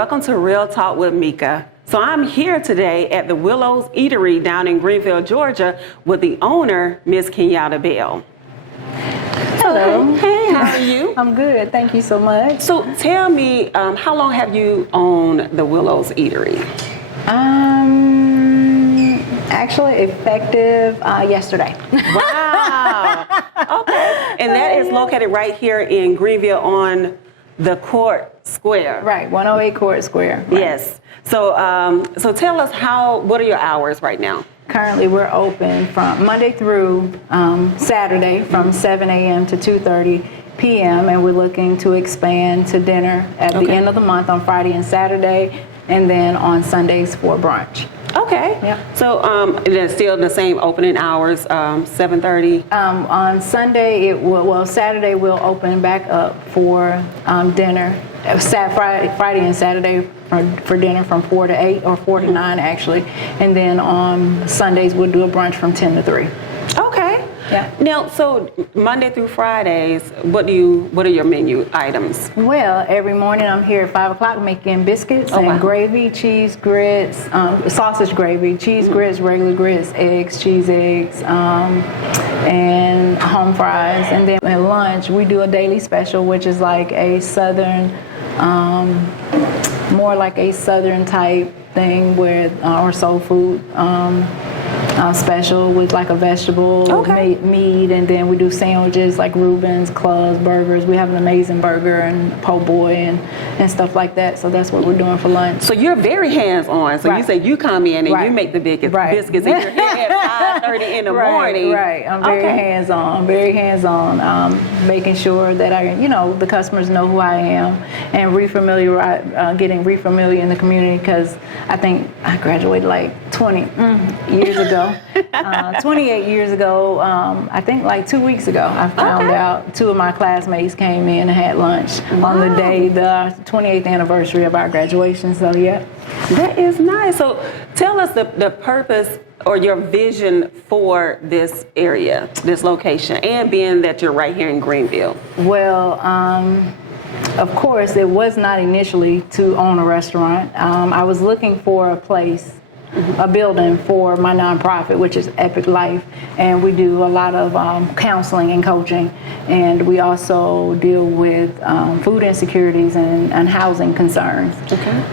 welcome to Real Talk with Mekia. So I'm here today at the Willows Eatery down in Greenville, Georgia with the owner, Miss Kenyatta Bell. Hello. Hey, how are you? I'm good, thank you so much. So tell me, how long have you owned the Willows Eatery? Actually effective yesterday. Wow. Okay. And that is located right here in Greenville on the Court Square. Right, 108 Court Square. Right. Yes. So so tell us what are your hours right now? Currently we're open from Monday through Saturday from 7 a.m. to 2:30 p.m. and we're looking to expand to dinner at the end of the month on Friday and Saturday, and then on Sundays for brunch. Okay. Yeah. So it's still the same opening hours, 7:30. On Sunday, Saturday we'll open back up for dinner. Friday and Saturday for dinner from 4 to 8 or 4 to 9 actually, and then on Sundays we'll do a brunch from 10 to 3. Okay. Yeah. Now, so Monday through Fridays, what are your menu items? Well, every morning I'm here at 5 o'clock making biscuits and gravy, cheese grits, sausage gravy, cheese grits, regular grits, eggs, cheese eggs, and home fries. And then at lunch we do a daily special, which is like a southern, more like a southern type thing where or soul food. Special with like a vegetable, meat, and then we do sandwiches like Reubens, clubs, burgers. We have an amazing burger and po' boy and stuff like that. So that's what we're doing for lunch. So you're very hands-on. So you say you come in and you make the biscuits and you're here at 5:30 in the morning. Right. I'm very hands-on. Very hands-on. Making sure that the customers know who I am and getting re-familiar in the community, because I think I graduated like 20 years ago. 28 years ago, I think like 2 weeks ago, I found out 2 of my classmates came in and had lunch on the day, the 28th anniversary of our graduation. So yeah. That is nice. So tell us the purpose or your vision for this area, this location, and being that you're right here in Greenville. Well, of course, it was not initially to own a restaurant. I was looking for a place, a building for my nonprofit, which is Epic Life, and we do a lot of counseling and coaching, and we also deal with food insecurities and housing concerns.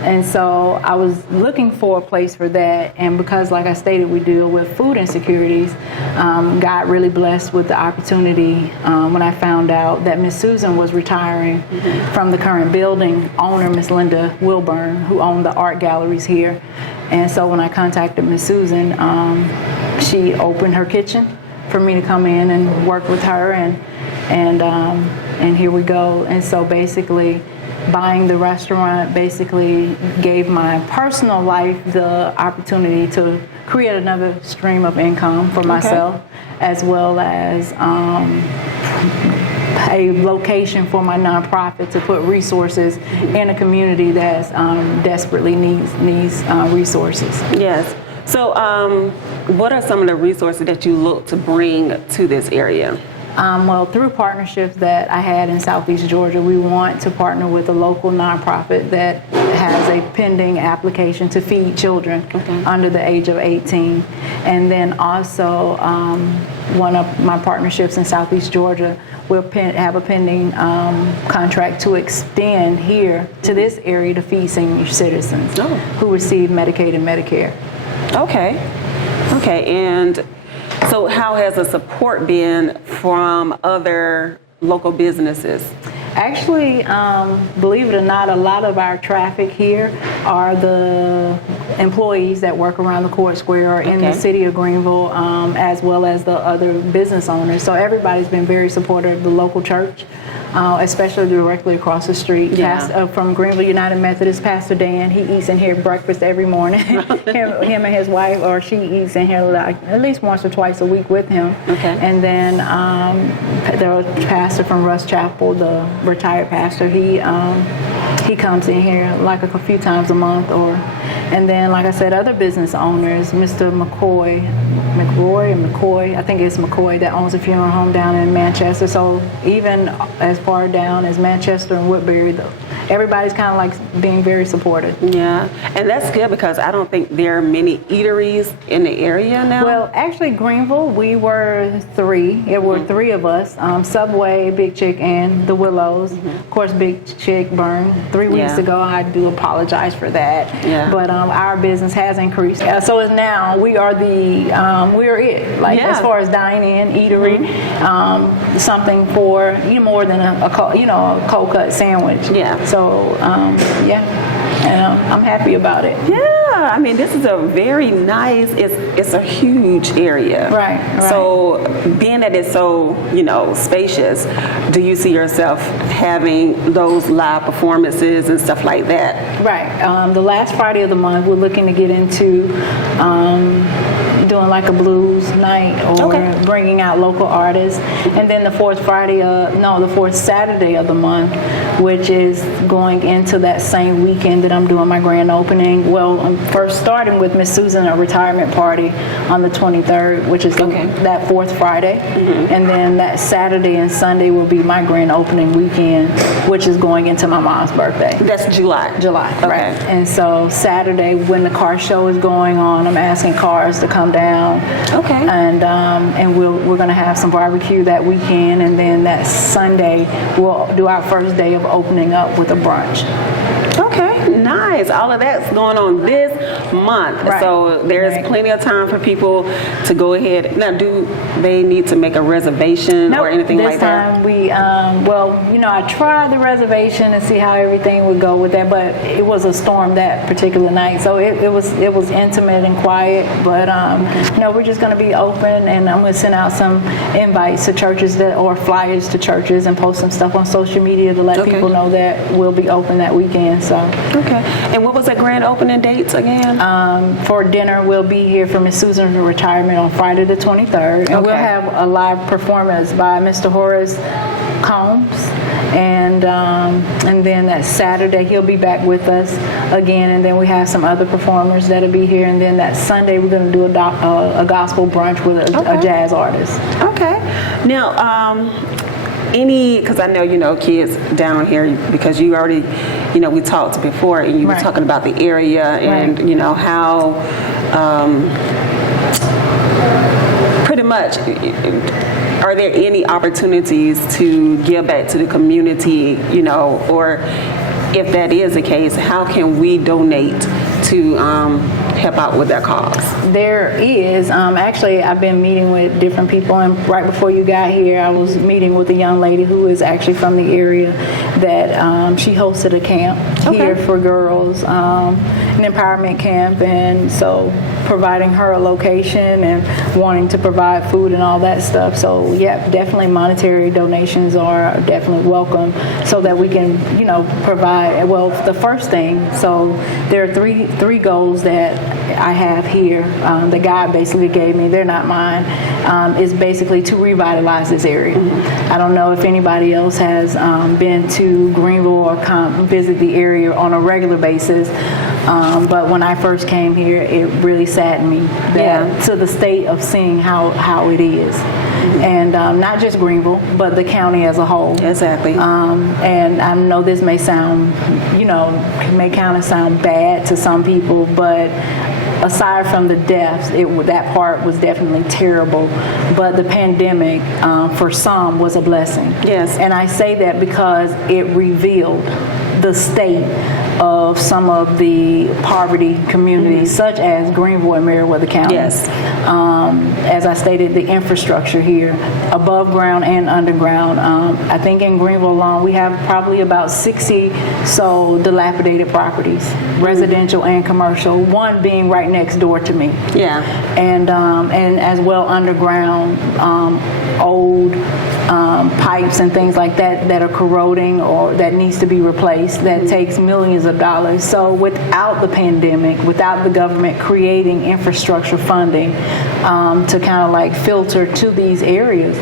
And so I was looking for a place for that, and because like I stated, we deal with food insecurities, got really blessed with the opportunity when I found out that Miss Susan was retiring from the current building owner, Miss Linda Wilburn, who owned the art galleries here. And so when I contacted Miss Susan, she opened her kitchen for me to come in and work with her, and here we go. And so basically, buying the restaurant basically gave my personal life the opportunity to create another stream of income for myself, as well as a location for my nonprofit to put resources in a community that desperately needs resources. Yes. So what are some of the resources that you look to bring to this area? Well, through partnerships that I had in Southeast Georgia, we want to partner with a local nonprofit that has a pending application to feed children under the age of 18. And then also one of my partnerships in Southeast Georgia will have a pending contract to extend here to this area to feed senior citizens who receive Medicaid and Medicare. Okay, and so how has the support been from other local businesses? Actually, believe it or not, a lot of our traffic here are the employees that work around the Court Square or in the city of Greenville, as well as the other business owners. So everybody's been very supportive of the local church, especially directly across the street. From Greenville United Methodist, Pastor Dan, he eats in here breakfast every morning. him and his wife, or she eats in here like at least once or twice a week with him. And then the pastor from Russ Chapel, the retired pastor, he comes in here like a few times a month. And then, like I said, other business owners, Mr. McCoy, I think it's McCoy, that owns a funeral home down in Manchester. So even as far down as Manchester and Woodbury, everybody's kind of like being very supportive. Yeah, and that's good because I don't think there are many eateries in the area now. Well, actually, Greenville, we were three. There were three of us: Subway, Big Chick, and the Willows. Of course, Big Chick burned 3 weeks ago. I do apologize for that. Yeah. But our business has increased. So it's now we are we're it. Like as far as dine-in, eatery, something for more than a cold cut sandwich. Yeah. So and I'm happy about it. Yeah, I mean, this is a very nice, it's a huge area. Right. So being that it's so, spacious, do you see yourself having those live performances and stuff like that? Right. The last Friday of the month, we're looking to get into doing like a blues night or bringing out local artists. And then the fourth Saturday of the month, which is going into that same weekend that I'm doing my grand opening. Well, I'm first starting with Miss Susan, a retirement party on the 23rd, which is that fourth Friday. And then that Saturday and Sunday will be my grand opening weekend, which is going into my mom's birthday. That's July, right. And so Saturday, when the car show is going on, I'm asking cars to come down. Okay. And we're going to have some barbecue that weekend, and then that Sunday we'll do our first day of opening up with a brunch. Okay, nice. All of that's going on this month. Right. So there's plenty of time for people to go ahead. Now, do they need to make a reservation or anything like that? This time we, I tried the reservation and see how everything would go with that, but it was a storm that particular night. So it was intimate and quiet, but we're just going to be open, and I'm going to send out some invites to churches or flyers to churches and post some stuff on social media to let people know that we'll be open that weekend. So. Okay. And what was that grand opening dates again? For dinner, we'll be here for Miss Susan's retirement on Friday the 23rd. And we'll have a live performance by Mr. Horace Combs. And then that Saturday, he'll be back with us again. And then we have some other performers that'll be here. And then that Sunday, we're going to do a gospel brunch with a jazz artist. Okay. Now, because I know, kids down here, because you already, we talked before, and you were talking about the area and, how pretty much, are there any opportunities to give back to the community, or if that is the case, how can we donate to help out with that cause? There is. Actually, I've been meeting with different people, and right before you got here, I was meeting with a young lady who is actually from the area that she hosted a camp here for girls, an empowerment camp, and so providing her a location and wanting to provide food and all that stuff. So yeah, definitely monetary donations are definitely welcome so that we can, provide, well, the first thing, so there are three goals that I have here that God basically gave me. They're not mine. Is basically to revitalize this area. I don't know if anybody else has been to Greenville or come visit the area on a regular basis, but when I first came here, it really saddened me to the state of seeing how it is. And not just Greenville, but the county as a whole. Exactly. And I know this may sound, may kind of sound bad to some people, but aside from the deaths, that part was definitely terrible. But the pandemic, for some, was a blessing. Yes. And I say that because it revealed the state of some of the poverty communities, such as Greenville and Meriwether County. Yes. As I stated, the infrastructure here, above ground and underground. I think in Greenville alone, we have probably about 60 dilapidated properties, residential and commercial, one being right next door to me. Yeah. And as well underground, old pipes and things like that are corroding or that needs to be replaced, that takes millions of dollars. So without the pandemic, without the government creating infrastructure funding, to kind of like filter to these areas.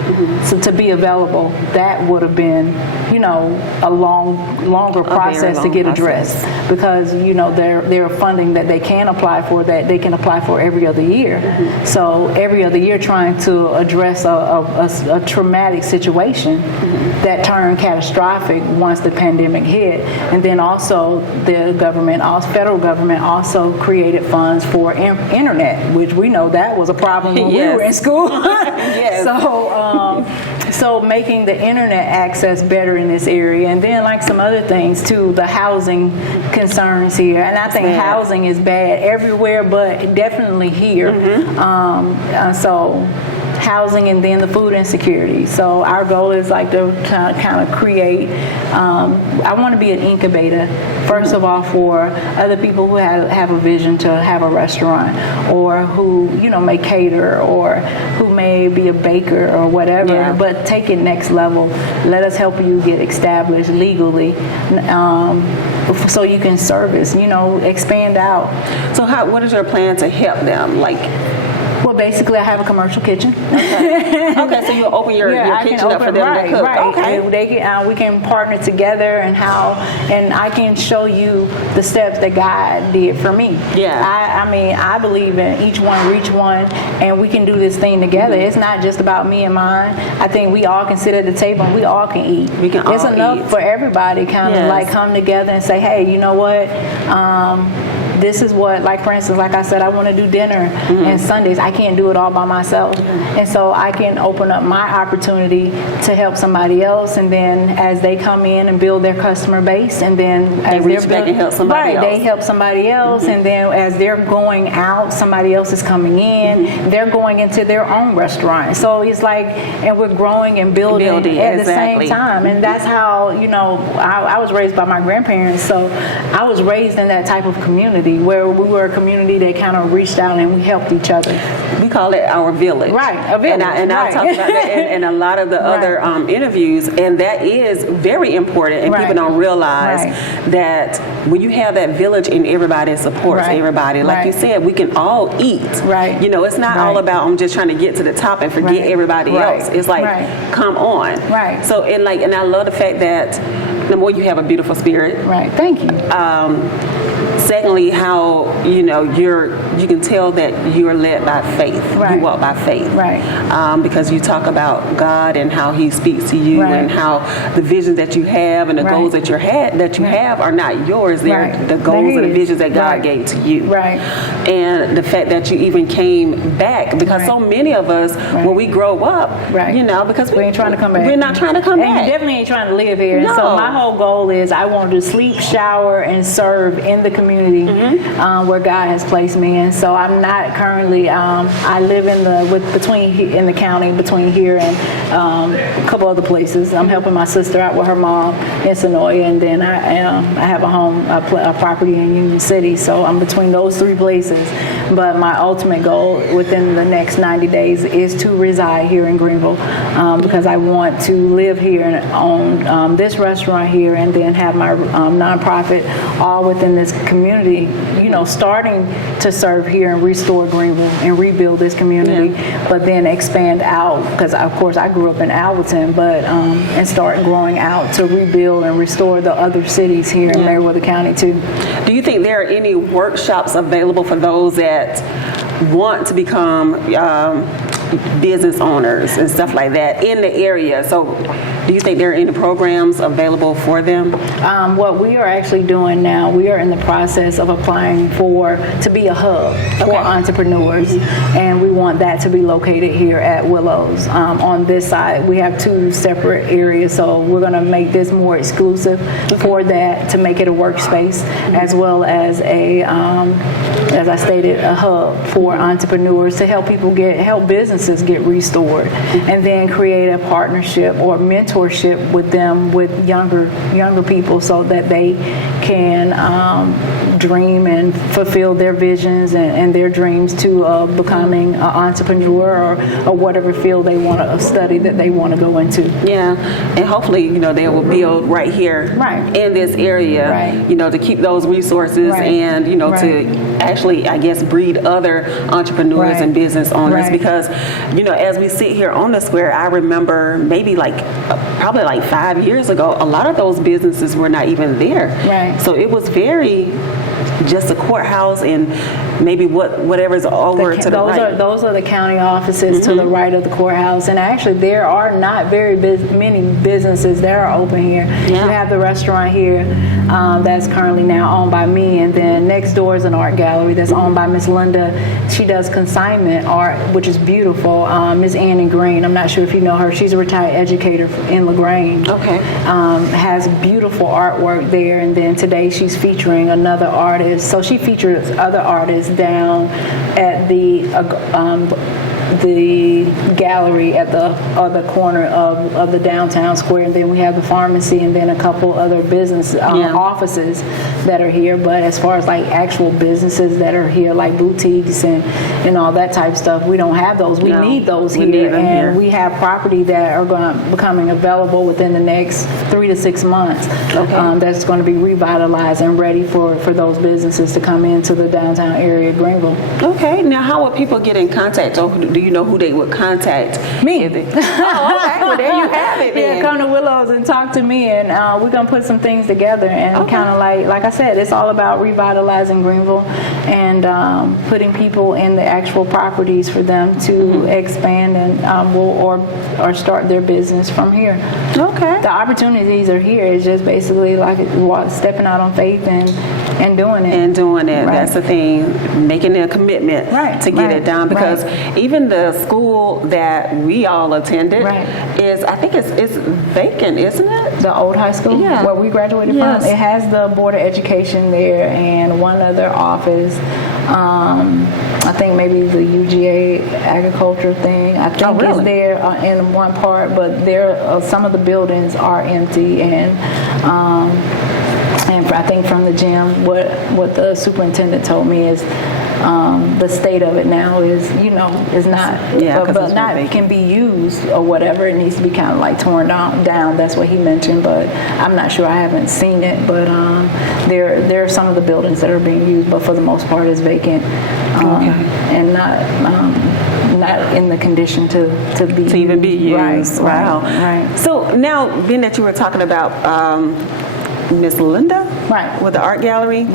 So to be available, that would have been, a longer process to get addressed, because there are funding that they can apply for that they can apply for every other year. So every other year, trying to address a traumatic situation that turned catastrophic once the pandemic hit, and then also the federal government also created funds for internet, which we know that was a problem when we were in school. So making the internet access better in this area, and then like some other things too, the housing concerns here, and I think housing is bad everywhere, but definitely here. So housing, and then the food insecurity. So our goal is like to kind of create, I want to be an incubator, first of all, for other people who have a vision to have a restaurant, or who, may cater, or who may be a baker or whatever, but take it next level. Let us help you get established legally, so you can service, expand out. So what is your plan to help them? Well, basically, I have a commercial kitchen. Okay, so you'll open your kitchen up for them to cook. Right. Okay. And we can partner together, and I can show you the steps that God did for me. Yeah. I believe in each one reach one, and we can do this thing together. It's not just about me and mine. I think we all can sit at the table and we all can eat. It's enough for everybody kind of like come together and say, hey, you know what? This is what, like for instance, like I said, I want to do dinner and Sundays. I can't do it all by myself. And so I can open up my opportunity to help somebody else. And then as they come in and build their customer base, and then as they reach back and help somebody else. They help somebody else. And then as they're going out, somebody else is coming in. They're going into their own restaurant. So it's like, and we're growing and building at the same time. And that's how, I was raised by my grandparents. So I was raised in that type of community, where we were a community that kind of reached out and we helped each other. We call it our village. Right, a village. And I talk about that in a lot of the other interviews, and that is very important, and people don't realize that when you have that village and everybody supports everybody, like you said, we can all eat. Right. It's not all about I'm just trying to get to the top and forget everybody else. It's like, come on. Right. So, and I love the fact that, number one, you have a beautiful spirit. Right, thank you. Secondly, how you can tell that you're led by faith. You walk by faith, because you talk about God and how He speaks to you, and how the visions that you have and the goals that you have are not yours. They're the goals and the visions that God gave to you. Right. And the fact that you even came back, because so many of us, when we grow up, because we ain't trying to come back. We're not trying to come back. And you definitely ain't trying to live here. No. And so my whole goal is I want to sleep, shower, and serve in the community where God has placed me in. So I'm not currently. I live in the county between here and a couple other places. I'm helping my sister out with her mom in Sonoya, and then I have a property in Union City. So I'm between those three places. But my ultimate goal within the next 90 days is to reside here in Greenville, because I want to live here and own this restaurant here, and then have my nonprofit all within this community, starting to serve here and restore Greenville and rebuild this community, but then expand out, because of course I grew up in Alberton, but and start growing out to rebuild and restore the other cities here in Meriwether County too. Do you think there are any workshops available for those that want to become business owners and stuff like that in the area? So do you think there are any programs available for them? What we are actually doing now, we are in the process of applying to be a hub for entrepreneurs, and we want that to be located here at Willows. On this side, we have two separate areas, so we're going to make this more exclusive for that, to make it a workspace, as well as as I stated, a hub for entrepreneurs to help businesses get restored, and then create a partnership or mentorship with them, with younger people, so that they can dream and fulfill their visions and their dreams to becoming an entrepreneur or whatever field they want to study that they want to go into. Yeah, and hopefully, they will build right here in this area, to keep those resources and, to actually, I guess, breed other entrepreneurs and business owners because, as we sit here on the square, I remember maybe probably 5 years ago, a lot of those businesses were not even there. Right. So it was very just a courthouse and maybe whatever's over to the right. Those are the county offices to the right of the courthouse. And actually, there are not very many businesses that are open here. Yeah. You have the restaurant here that's currently now owned by me. And then next door is an art gallery that's owned by Miss Linda. She does consignment art, which is beautiful. Miss Annie Green, I'm not sure if you know her. She's a retired educator in LaGrange. Okay. Has beautiful artwork there. And then today she's featuring another artist. So she features other artists down at the gallery at the other corner of the downtown square, and then we have the pharmacy and then a couple other business offices that are here. But as far as actual businesses that are here, like boutiques and all that type of stuff, we don't have those. We need those here, and we have property that are becoming available within the next 3 to 6 months. Okay. That's going to be revitalized and ready for those businesses to come into the downtown area of Greenville. Okay. Now, how would people get in contact? Or do you know who they would contact? Me. Oh, okay. Well, there you have it. Yeah, come to Willows and talk to me, and we're gonna put some things together and kind of like I said, it's all about revitalizing Greenville and putting people in the actual properties for them to expand and or start their business from here. Okay. The opportunities are here. It's just basically stepping out on faith and doing it. And doing it. Right. That's the thing. Making a commitment to get it done because even the school that we all attended is, I think it's vacant, isn't it? The old high school where we graduated from. It has the Board of Education there and one other office. I think maybe the UGA agriculture thing. I think it's there in one part, but some of the buildings are empty and I think from the gym, what the superintendent told me is the state of it now is, is not, but not can be used or whatever. It needs to be kind of torn down. That's what he mentioned, but I'm not sure. I haven't seen it, but there are some of the buildings that are being used, but for the most part, it's vacant and not in the condition to even be used. Wow. Right. So now, being that you were talking about Miss Linda, with the art gallery,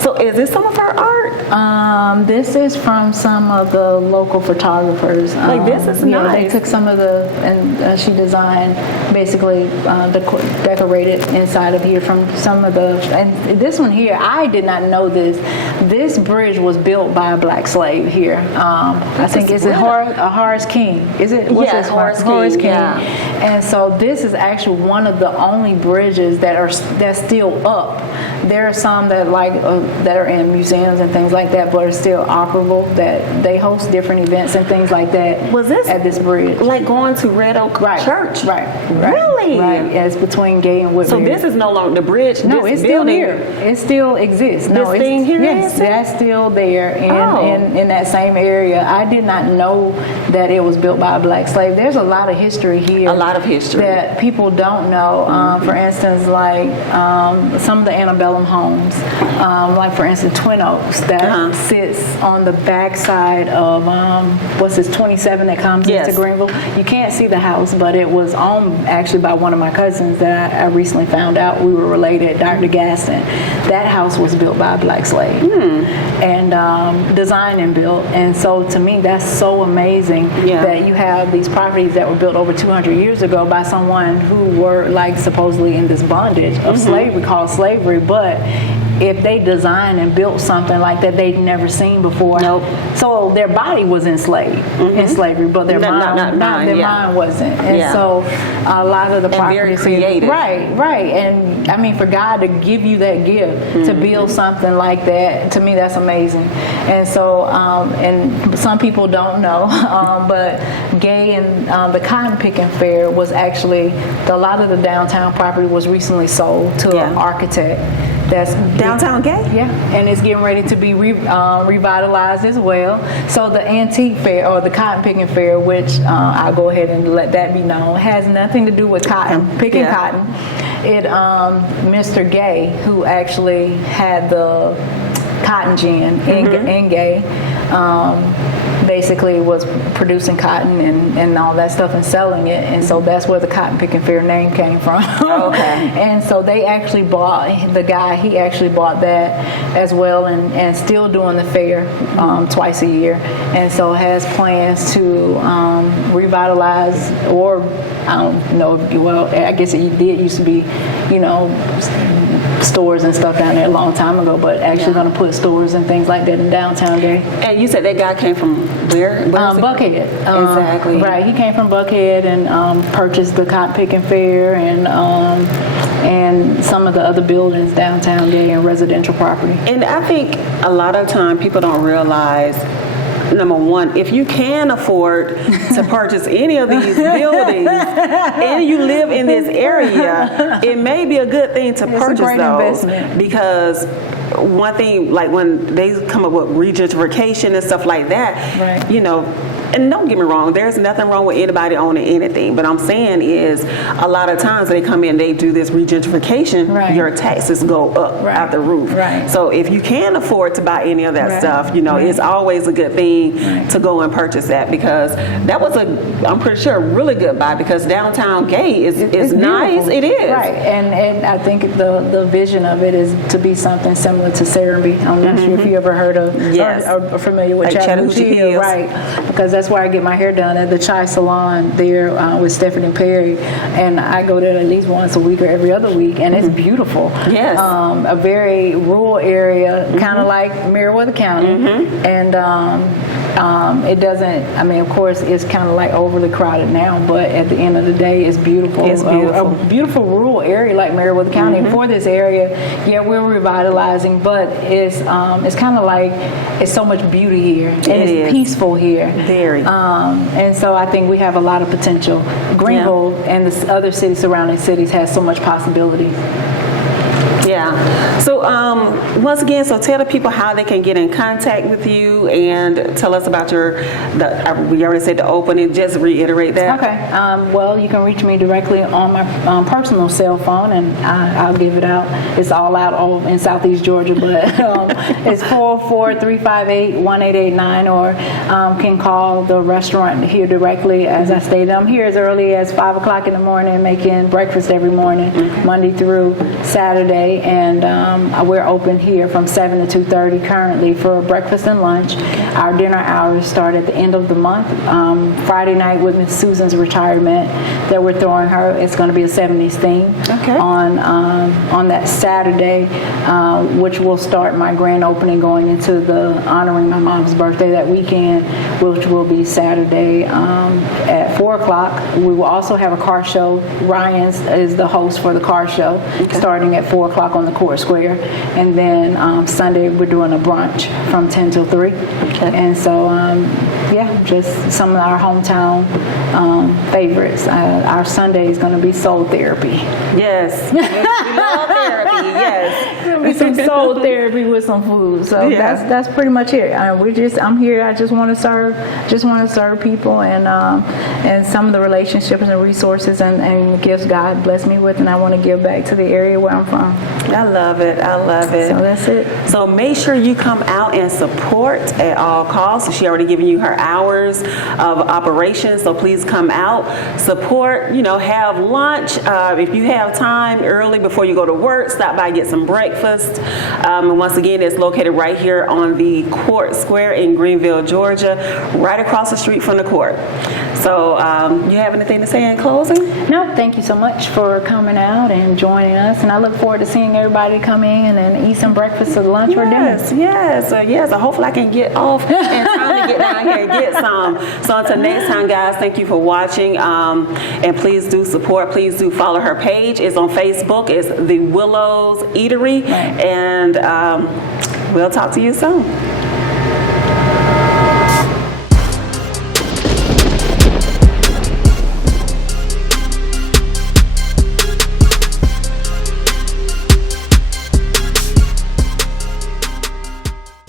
So is this some of her art? This is from some of the local photographers. This is nice. They took some of and she designed basically decorated inside of here from some of and this one here, I did not know this. This bridge was built by a black slave here. I think it's Horace King. Is it? What's this? Horace King. Yeah. And so this is actually one of the only bridges that's still up. There are some that that are in museums and things like that, but are still operable. That they host different events and things like that. Was this at this bridge? Like going to Red Oak Church? Right. Really? Right. Yeah, it's between Gay and Woodbury. So this is no longer the bridge. No, it's still here. It still exists. This thing here. Yes, that's still there in that same area. I did not know that it was built by a black slave. There's a lot of history here. A lot of history that people don't know. For instance, some of the antebellum homes, for instance, Twin Oaks, that sits on the backside of 27 that comes into Greenville. You can't see the house, but it was owned actually by one of my cousins that I recently found out we were related, Dr. Gaston. That house was built by a black slave and designed and built. And so to me, that's so amazing that you have these properties that were built over 200 years ago by someone who were supposedly in this bondage of slavery, called slavery, but if they designed and built something like that they'd never seen before. Nope. So their body was enslaved in slavery, but their mind wasn't. And so a lot of the properties, very creative. Right. And I mean, for God to give you that gift to build something like that, to me, that's amazing. And so, and some people don't know, but Gay and the Cotton Picking Fair was actually, a lot of the downtown property was recently sold to an architect. That's Downtown Gay? Yeah, and it's getting ready to be revitalized as well. So the antique fair, or the cotton picking fair, which I'll go ahead and let that be known, has nothing to do with picking cotton. It Mr. Gay, who actually had the cotton gin in Gay, basically was producing cotton and all that stuff and selling it, and so that's where the cotton picking fair name came from. Okay. And so they actually bought, he actually bought that as well, and still doing the fair twice a year, and so has plans to revitalize, or I don't know, well, I guess it did used to be, stores and stuff down there a long time ago, but actually going to put stores and things like that in downtown Gay. And you said that guy came from where? Buckhead. Exactly. Right. He came from Buckhead and purchased the cotton picking fair and some of the other buildings downtown Gay and residential property. And I think a lot of time people don't realize, number one, if you can afford to purchase any of these buildings and you live in this area, it may be a good thing to purchase those. Investment. Because one thing, like when they come up with regentrification and stuff like that, right. And don't get me wrong, there's nothing wrong with anybody owning anything. But I'm saying is, a lot of times they come in, they do this regentrification, right. your taxes go up out the roof. Right. So if you can afford to buy any of that right. stuff, it's always a good thing to go and purchase that, because that was I'm pretty sure, a really good buy, because downtown Gay is nice. It is. Right. And I think the vision of it is to be something similar to Serenbe. I'm not sure if you ever heard of or familiar with Chattahoochee Hills. Right. Because that's where I get my hair done, at the Chai Salon there with Stephanie Perry, and I go there at least once a week or every other week, and it's beautiful. Yes. A very rural area, kind of like Meriwether County, and it doesn't, of course, it's kind of like overly crowded now, but at the end of the day, it's beautiful. It's beautiful. A beautiful rural area like Meriwether County. And for this area, we're revitalizing, but it's kind of like, it's so much beauty here, and it's peaceful here. Very. And so I think we have a lot of potential. Greenville and the other surrounding cities has so much possibility. Yeah. So once again, so tell the people how they can get in contact with you, and tell us about we already said the opening, just reiterate that. Okay. Well, you can reach me directly on my personal cell phone, and I'll give it out. It's all out in Southeast Georgia, but it's 44358-1889, or can call the restaurant here directly. As I stated, I'm here as early as 5 o'clock in the morning, making breakfast every morning, Monday through Saturday. And we're open here from 7 to 2:30 currently for breakfast and lunch. Our dinner hours start at the end of the month. Friday night with Miss Susan's retirement that we're throwing her, it's going to be a 70s theme on that Saturday, which will start my grand opening going into the honoring my mom's birthday that weekend, which will be Saturday at 4 o'clock. We will also have a car show. Ryan is the host for the car show, starting at 4 o'clock on the Court Square, and then Sunday we're doing a brunch from 10 till 3. And so just some of our hometown favorites. Our Sunday is going to be soul therapy. Yes. We love therapy. Yes. There'll be some soul therapy with some food. So that's pretty much it. I'm here. I just want to serve people, and some of the relationships and resources and gifts God blessed me with, and I want to give back to the area where I'm from. I love it. So that's it. So make sure you come out and support at all costs. She already given you her hours of operation, so please come out, support, have lunch. If you have time early before you go to work, stop by, get some breakfast. And once again, it's located right here on the Court Square in Greenville, Georgia, right across the street from the court. So you have anything to say in closing? No, thank you so much for coming out and joining us, and I look forward to seeing everybody come in and eat some breakfast or lunch or dinner. Yes. So hopefully I can get off in time to get down here and get some. So until next time, guys, thank you for watching, and please do support. Please do follow her page. It's on Facebook. It's the Willows Eatery, and we'll talk to you soon.